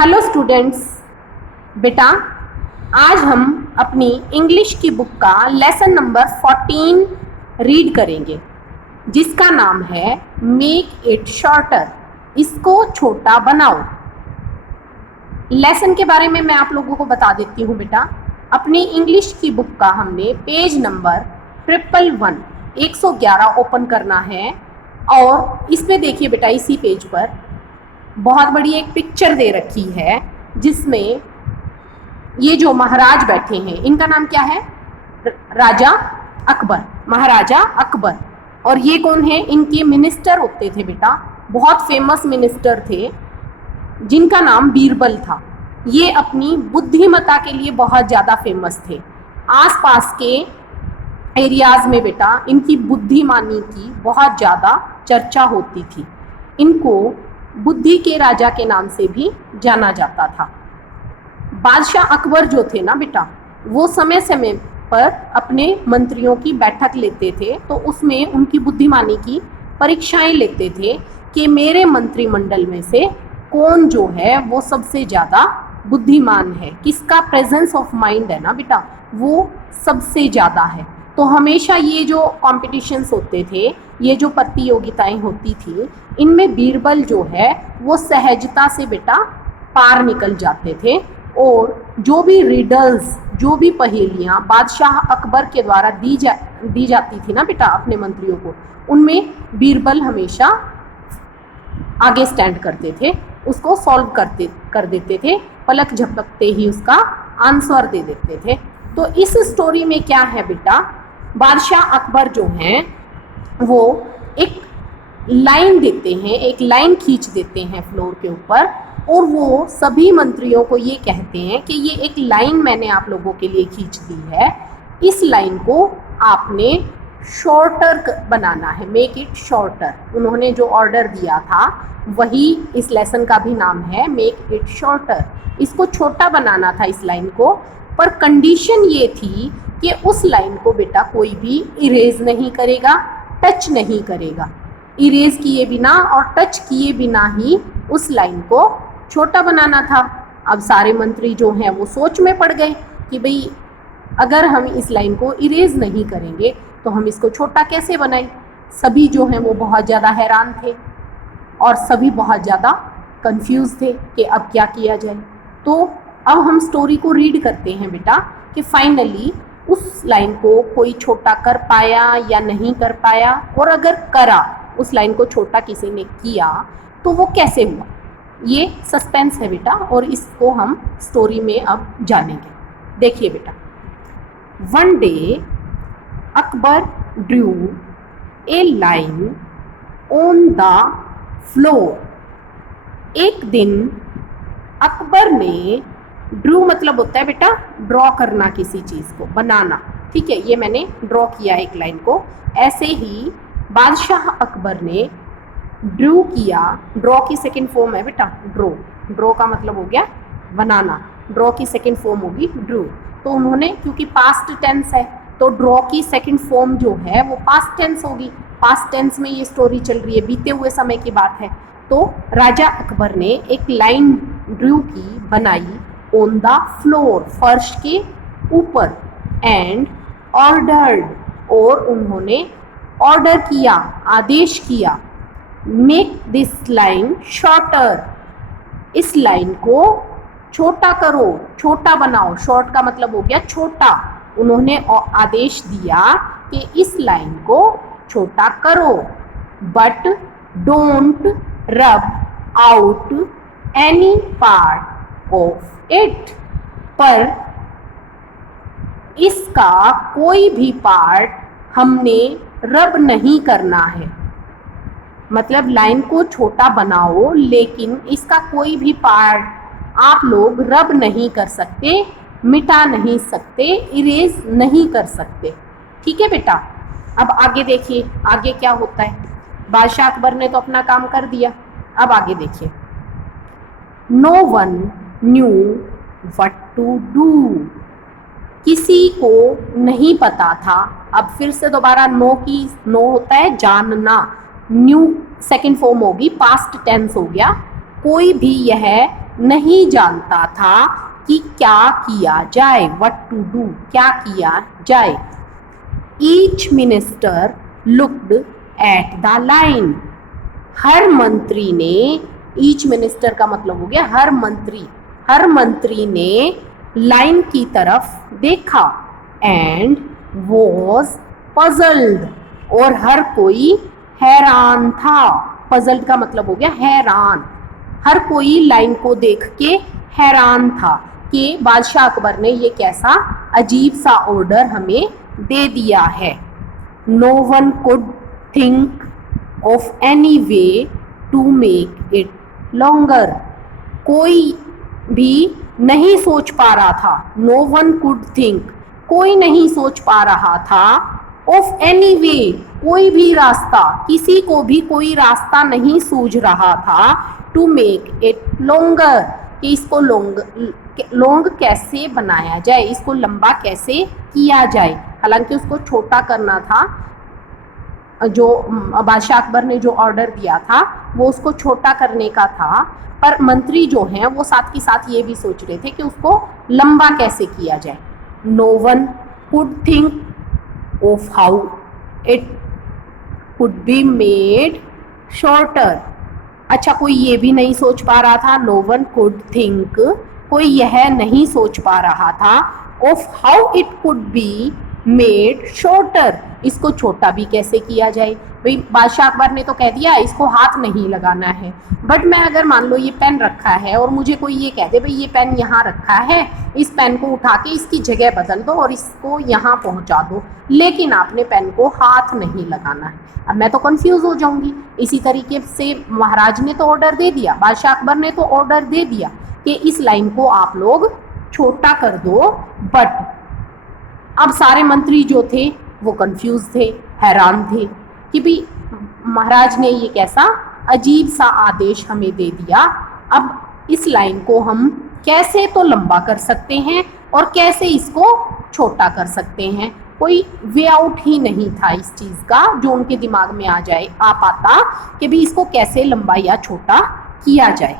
Hello students, बेटा आज हम अपनी इंग्लिश की बुक का लेसन नंबर 14 रीड करेंगे जिसका नाम है मेक इट शॉर्टर। इसको छोटा बनाओ। लेसन के बारे में मैं आप लोगों को बता देती हूँ बेटा। अपनी इंग्लिश की बुक का हमने पेज नंबर 111 ओपन करना है और इस पे देखिए बेटा, इसी पेज पर बहुत बड़ी एक पिक्चर दे रखी है जिसमें ये जो महाराज बैठे हैं इनका नाम क्या है? राजा अकबर, महाराजा अकबर। और ये कौन है? इनके मिनिस्टर होते थे बेटा, बहुत फेमस मिनिस्टर थे जिनका नाम बीरबल था। ये अपनी बुद्धिमत्ता के लिए बहुत ज़्यादा फेमस थे। आसपास के एरियाज़ में बेटा इनकी बुद्धिमानी की बहुत ज़्यादा चर्चा होती थी। इनको बुद्धि के राजा के नाम से भी जाना जाता था। बादशाह अकबर जो थे ना बेटा, वो समय समय पर अपने मंत्रियों की बैठक लेते थे, तो उसमें उनकी बुद्धिमानी की परीक्षाएं लेते थे कि मेरे मंत्रिमंडल में से कौन जो है वो सबसे ज़्यादा बुद्धिमान है, किसका प्रेजेंस ऑफ माइंड है ना बेटा वो सबसे ज़्यादा है। तो हमेशा ये जो कॉम्पिटिशन्स होते थे, ये जो प्रतियोगिताएं होती थी, इनमें बीरबल जो है वो सहजता से बेटा पार निकल जाते थे। और जो भी रिडल्स, जो भी पहेलियाँ बादशाह अकबर के द्वारा दी जाती थी ना बेटा अपने मंत्रियों को, उनमें बीरबल हमेशा आगे स्टैंड करते थे, उसको सॉल्व कर देते थे, पलक झपकते ही उसका आंसर दे देते थे। तो इस स्टोरी में क्या है बेटा, बादशाह अकबर जो हैं वो एक लाइन देते हैं, एक लाइन खींच देते हैं फ्लोर के ऊपर, और वो सभी मंत्रियों को ये कहते हैं कि ये एक लाइन मैंने आप लोगों के लिए खींच दी है, इस लाइन को आपने शॉर्टर बनाना है, मेक इट शॉर्टर। उन्होंने जो ऑर्डर दिया था वही इस लेसन का भी नाम है, मेक इट शॉर्टर। इसको छोटा बनाना था इस लाइन को, पर कंडीशन ये थी कि उस लाइन को बेटा कोई भी इरेज नहीं करेगा, टच नहीं करेगा। इरेज किए बिना और टच किए बिना ही उस लाइन को छोटा बनाना था। अब सारे मंत्री जो हैं वो सोच में पड़ गए कि भाई अगर हम इस लाइन को इरेज नहीं करेंगे तो हम इसको छोटा कैसे बनाएं। सभी जो हैं वो बहुत ज़्यादा हैरान थे और सभी बहुत ज़्यादा कंफ्यूज थे कि अब क्या किया जाए। तो अब हम स्टोरी को रीड करते हैं बेटा कि फाइनली उस लाइन को कोई छोटा कर पाया या नहीं कर पाया, और अगर करा, उस लाइन को छोटा किसी ने किया तो वो कैसे हुआ। ये सस्पेंस है बेटा और इसको हम स्टोरी में अब जानेंगे। देखिए बेटा, one day Akbar Drew A line on the floor. एक दिन अकबर ने, ड्रू मतलब होता है बेटा ड्रॉ करना, किसी चीज़ को बनाना, ठीक है। ये मैंने ड्रॉ किया एक लाइन को। ऐसे ही बादशाह अकबर ने ड्रू किया। ड्रॉ की सेकंड फॉर्म है बेटा ड्रॉ। ड्रॉ का मतलब हो गया बनाना, ड्रॉ की सेकंड फॉर्म होगी ड्रू। तो उन्होंने, क्योंकि पास्ट टेंस है तो ड्रॉ की सेकंड फॉर्म जो है वो पास्ट टेंस होगी। पास्ट टेंस में ये स्टोरी चल रही है, बीते हुए समय की बात है। तो राजा अकबर ने एक लाइन ड्रू की, बनाई, ऑन द फ्लोर, फर्श के ऊपर, एंड ऑर्डर्ड, और उन्होंने ऑर्डर किया, आदेश किया, मेक दिस लाइन शॉर्टर, इस लाइन को छोटा करो, छोटा बनाओ। शॉर्ट का मतलब हो गया छोटा। उन्होंने आदेश दिया कि इस लाइन को छोटा करो, बट डोंट रब out any part of it, पर इसका कोई भी पार्ट हमने रब नहीं करना है। मतलब लाइन को छोटा बनाओ लेकिन इसका कोई भी पार्ट आप लोग रब नहीं कर सकते, मिटा नहीं सकते, इरेज नहीं कर सकते, ठीक है बेटा। अब आगे देखिए, आगे क्या होता है। बादशाह अकबर ने तो अपना काम कर दिया, अब आगे देखिए। No one knew what to do, किसी को नहीं पता था। अब फिर से दोबारा नो की, नो होता है जानना, न्यू सेकंड फॉर्म होगी, पास्ट टेंस हो गया। कोई भी यह नहीं जानता था कि क्या किया जाए, व्हाट टू डू, क्या किया जाए। Each minister looked at the line, हर मंत्री ने, ईच मिनिस्टर का मतलब हो गया हर मंत्री ने लाइन की तरफ देखा। एंड वॉज पजल्ड, और हर कोई हैरान था। पजल्ड का मतलब हो गया हैरान। हर कोई लाइन को देख के हैरान था कि बादशाह अकबर ने ये कैसा अजीब सा ऑर्डर हमें दे दिया है। No one could think of any way to make it longer, कोई भी नहीं सोच पा रहा था। नो वन कुड थिंक, कोई नहीं सोच पा रहा था। ऑफ एनी वे, कोई भी रास्ता, किसी को भी कोई रास्ता नहीं सूझ रहा था। टू मेक इट लॉन्गर, कि इसको लॉन्ग कैसे बनाया जाए, इसको लंबा कैसे किया जाए। हालांकि उसको छोटा करना था, जो बादशाह अकबर ने जो ऑर्डर दिया था वो उसको छोटा करने का था, पर मंत्री जो हैं वो साथ के साथ ये भी सोच रहे थे कि उसको लंबा कैसे किया जाए। No one could think of how it could be made shorter. अच्छा, कोई ये भी नहीं सोच पा रहा था, नो वन कुड थिंक, कोई यह नहीं सोच पा रहा था, of how it could be made shorter, इसको छोटा भी कैसे किया जाए। भाई बादशाह अकबर ने तो कह दिया इसको हाथ नहीं लगाना है, बट मैं अगर मान लो ये पेन रखा है और मुझे कोई ये कह दे भाई ये पेन यहाँ रखा है, इस पेन को उठा के इसकी जगह बदल दो और इसको यहाँ पहुँचा दो, लेकिन आपने पेन को हाथ नहीं लगाना है। अब मैं तो कंफ्यूज हो जाऊंगी। इसी तरीके से महाराज ने तो ऑर्डर दे दिया, बादशाह अकबर ने तो ऑर्डर दे दिया कि इस लाइन को आप लोग छोटा कर दो, बट अब सारे मंत्री जो थे वो कंफ्यूज थे, हैरान थे कि भी महाराज ने ये कैसा अजीब सा आदेश हमें दे दिया। अब इस लाइन को हम कैसे तो लंबा कर सकते हैं और कैसे इसको छोटा कर सकते हैं। कोई वे आउट ही नहीं था इस चीज़ का जो उनके दिमाग में आ पाता कि भी इसको कैसे लंबा या छोटा किया जाए।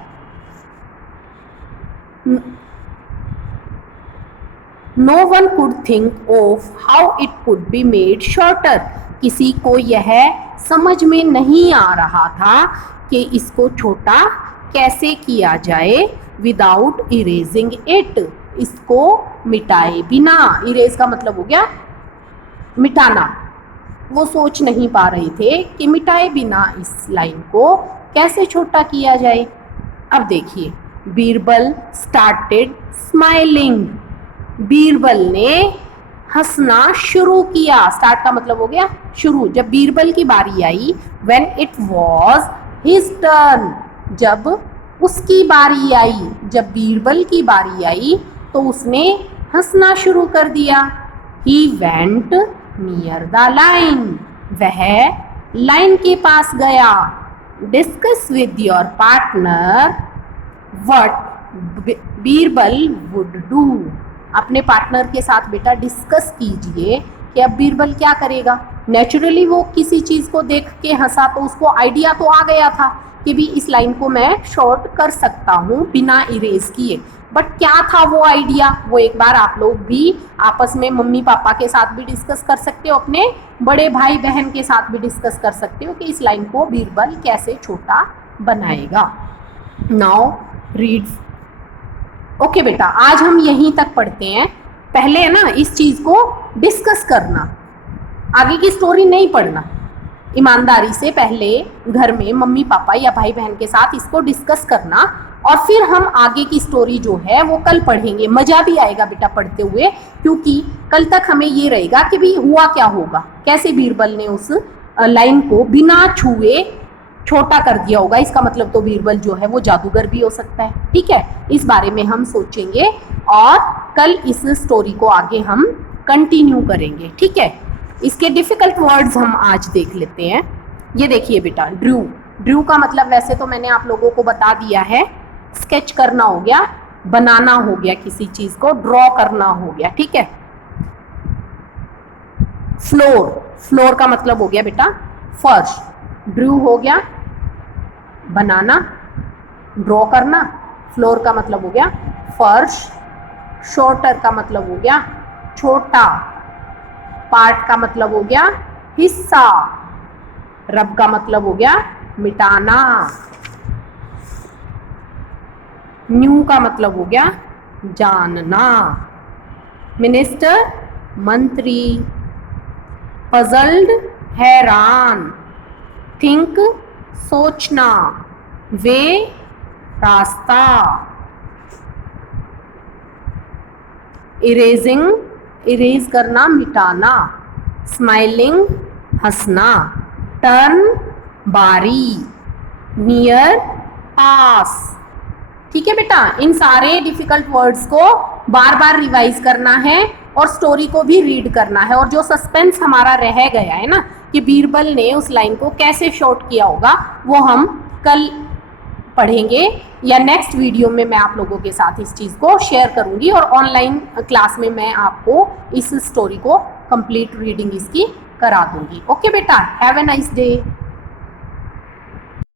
No one could think of how it could be made shorter, किसी को यह समझ में नहीं आ रहा था कि इसको छोटा कैसे किया जाए। विदाउट इरेजिंग इट, इसको मिटाए बिना। इरेज का मतलब हो गया मिटाना। वो सोच नहीं पा रहे थे कि मिटाए बिना इस लाइन को कैसे छोटा किया जाए। अब देखिए, बीरबल स्टार्टेड स्माइलिंग, बीरबल ने हंसना शुरू किया। स्टार्ट का मतलब हो गया शुरू। जब बीरबल की बारी आई, when it was his turn, जब उसकी बारी आई, जब बीरबल की बारी आई तो उसने हंसना शुरू कर दिया। He went near the line, वह लाइन के पास गया। Discuss with your partner what Birbal would do, अपने पार्टनर के साथ बेटा डिस्कस कीजिए कि अब बीरबल क्या करेगा। नेचुरली वो किसी चीज़ को देख के हंसा तो उसको आइडिया तो आ गया था कि भी इस लाइन को मैं शॉर्ट कर सकता हूँ बिना इरेज किए, बट क्या था वो आइडिया, वो एक बार आप लोग भी आपस में मम्मी पापा के साथ भी डिस्कस कर सकते हो, अपने बड़े भाई बहन के साथ भी डिस्कस कर सकते हो कि इस लाइन को बीरबल कैसे छोटा बनाएगा। Now read. ओके बेटा, आज हम यहीं तक पढ़ते हैं। पहले है ना इस चीज़ को डिस्कस करना, आगे की स्टोरी नहीं पढ़ना। ईमानदारी से पहले घर में मम्मी पापा या भाई बहन के साथ इसको डिस्कस करना, और फिर हम आगे की स्टोरी जो है वो कल पढ़ेंगे। मज़ा भी आएगा बेटा पढ़ते हुए, क्योंकि कल तक हमें ये रहेगा कि भी हुआ क्या होगा, कैसे बीरबल ने उस लाइन को बिना छुए छोटा कर दिया होगा। इसका मतलब तो बीरबल जो है वो जादूगर भी हो सकता है। ठीक है, इस बारे में हम सोचेंगे और कल इस स्टोरी को आगे हम कंटिन्यू करेंगे। ठीक है, इसके डिफ़िकल्ट वर्ड्स हम आज देख लेते हैं। ये देखिए बेटा, ड्रू। ड्रू का मतलब वैसे तो मैंने आप लोगों को बता दिया है, स्केच करना हो गया, बनाना हो गया, किसी चीज़ को ड्रॉ करना हो गया। ठीक है, फ्लोर, फ्लोर का मतलब हो गया बेटा फर्श। ड्रू हो गया बनाना, ड्रॉ करना, फ्लोर का मतलब हो गया फर्श, शॉर्टर का मतलब हो गया छोटा, पार्ट का मतलब हो गया हिस्सा, रब का मतलब हो गया मिटाना, न्यू का मतलब हो गया जानना, मिनिस्टर मंत्री, पजल्ड हैरान, थिंक सोचना, वे रास्ता, इरेजिंग इरेज करना मिटाना, स्माइलिंग हंसना, टर्न बारी, नियर पास। ठीक है बेटा, इन सारे डिफिकल्ट वर्ड्स को बार बार रिवाइज करना है और स्टोरी को भी रीड करना है। और जो सस्पेंस हमारा रह गया है ना कि बीरबल ने उस लाइन को कैसे शॉर्ट किया होगा, वो हम कल पढ़ेंगे या नेक्स्ट वीडियो में मैं आप लोगों के साथ इस चीज़ को शेयर करूंगी और ऑनलाइन क्लास में मैं आपको इस स्टोरी को कंप्लीट रीडिंग इसकी करा दूंगी। ओके बेटा, हैव ए नाइस डे।